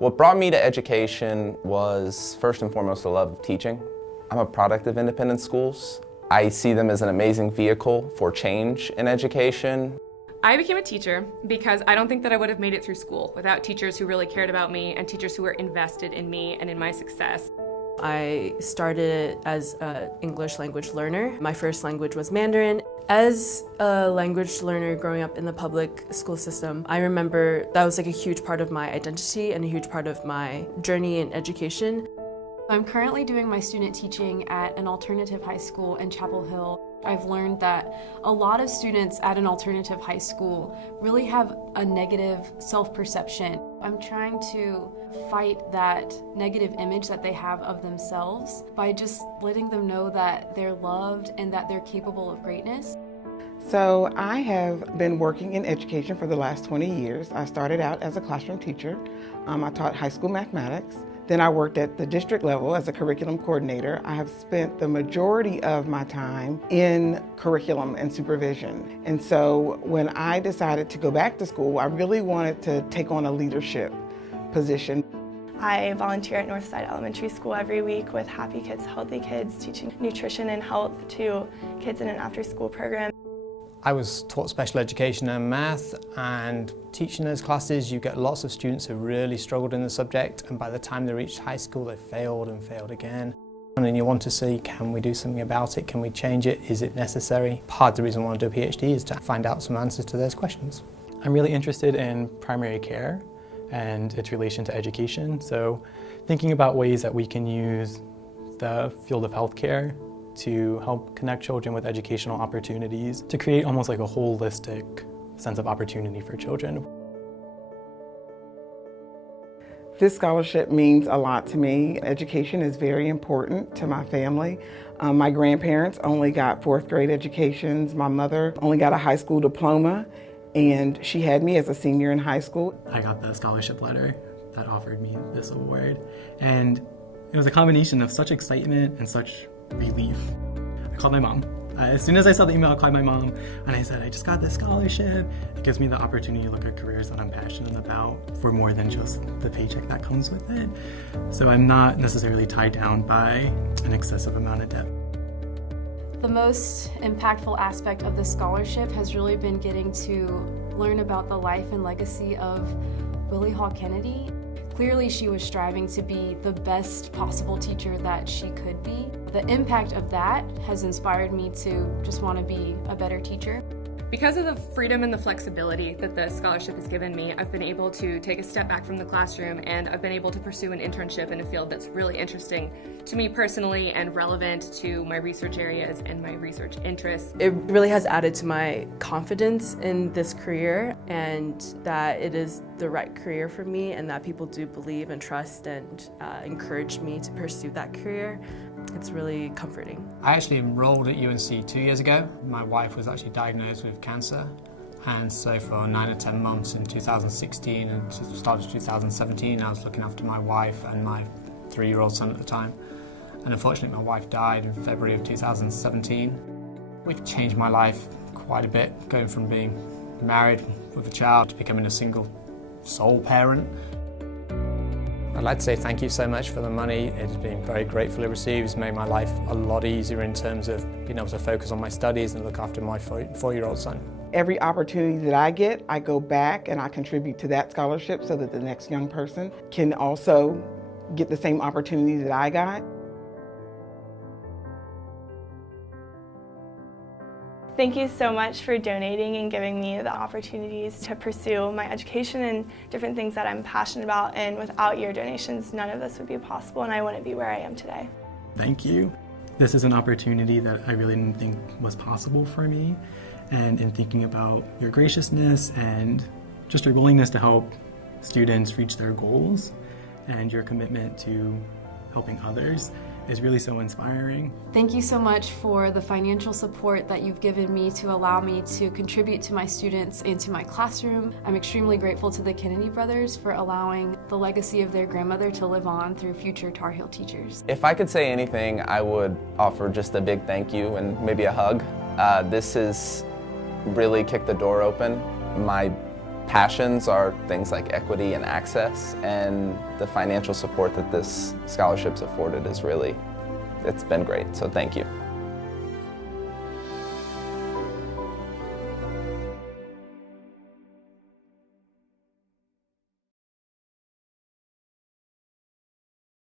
What brought me to education was first and foremost a love of teaching. I'm a product of independent schools. I see them as an amazing vehicle for change in education. I became a teacher because I don't think that I would have made it through school without teachers who really cared about me and teachers who were invested in me and in my success. I started as an English language learner. My first language was Mandarin. As a language learner growing up in the public school system, I remember that was like a huge part of my identity and a huge part of my journey in education. I'm currently doing my student teaching at an alternative high school in Chapel Hill. I've learned that a lot of students at an alternative high school really have a negative self-perception. I'm trying to fight that negative image that they have of themselves by just letting them know that they're loved and that they're capable of greatness. So I have been working in education for the last 20 years. I started out as a classroom teacher. I taught high school mathematics. Then I worked at the district level as a curriculum coordinator. I have spent the majority of my time in curriculum and supervision. And so when I decided to go back to school, I really wanted to take on a leadership position. I volunteer at Northside Elementary School every week with Happy Kids, Healthy Kids, teaching nutrition and health to kids in an after-school program. I was taught special education and math, and teaching those classes you get lots of students who really struggled in the subject, and by the time they reached high school they failed and failed again. And then you want to see, can we do something about it? Can we change it? Is it necessary? Part of the reason I want to do a PhD is to find out some answers to those questions. I'm really interested in primary care and its relation to education, so thinking about ways that we can use the field of healthcare to help connect children with educational opportunities, to create almost like a holistic sense of opportunity for children. This scholarship means a lot to me. Education is very important to my family. My grandparents only got 4th grade educations. My mother only got a high school diploma, and she had me as a senior in high school. I got the scholarship letter that offered me this award, and it was a combination of such excitement and such relief. I called my mom. As soon as I saw the email, I called my mom and I said, I just got this scholarship. It gives me the opportunity to look at careers that I'm passionate about for more than just the paycheck that comes with it. So I'm not necessarily tied down by an excessive amount of debt. The most impactful aspect of this scholarship has really been getting to learn about the life and legacy of Willie Hall Kennedy. Clearly, she was striving to be the best possible teacher that she could be. The impact of that has inspired me to just want to be a better teacher. Because of the freedom and the flexibility that the scholarship has given me, I've been able to take a step back from the classroom, and I've been able to pursue an internship in a field that's really interesting to me personally and relevant to my research areas and my research interests. It really has added to my confidence in this career, and that it is the right career for me, and that people do believe and trust and encourage me to pursue that career. It's really comforting. I actually enrolled at UNC 2 years ago. My wife was actually diagnosed with cancer, and so for 9 or 10 months in 2016 and to the start of 2017 I was looking after my wife and my 3-year-old son at the time. And unfortunately my wife died in February of 2017. Which changed my life quite a bit, going from being married with a child to becoming a single sole parent. I'd like to say thank you so much for the money. It's been very gratefully received. It's made my life a lot easier in terms of being able to focus on my studies and look after my 4-year-old son. Every opportunity that I get, I go back and I contribute to that scholarship so that the next young person can also get the same opportunity that I got. Thank you so much for donating and giving me the opportunities to pursue my education and different things that I'm passionate about, and without your donations, none of this would be possible and I wouldn't be where I am today. Thank you. This is an opportunity that I really didn't think was possible for me, and in thinking about your graciousness and just your willingness to help students reach their goals and your commitment to helping others is really so inspiring. Thank you so much for the financial support that you've given me to allow me to contribute to my students and to my classroom. I'm extremely grateful to the Kennedy brothers for allowing the legacy of their grandmother to live on through future Tar Heel teachers. If I could say anything, I would offer just a big thank you and maybe a hug. This has really kicked the door open. My passions are things like equity and access, and the financial support that this scholarship's afforded is really, it's been great, so thank you.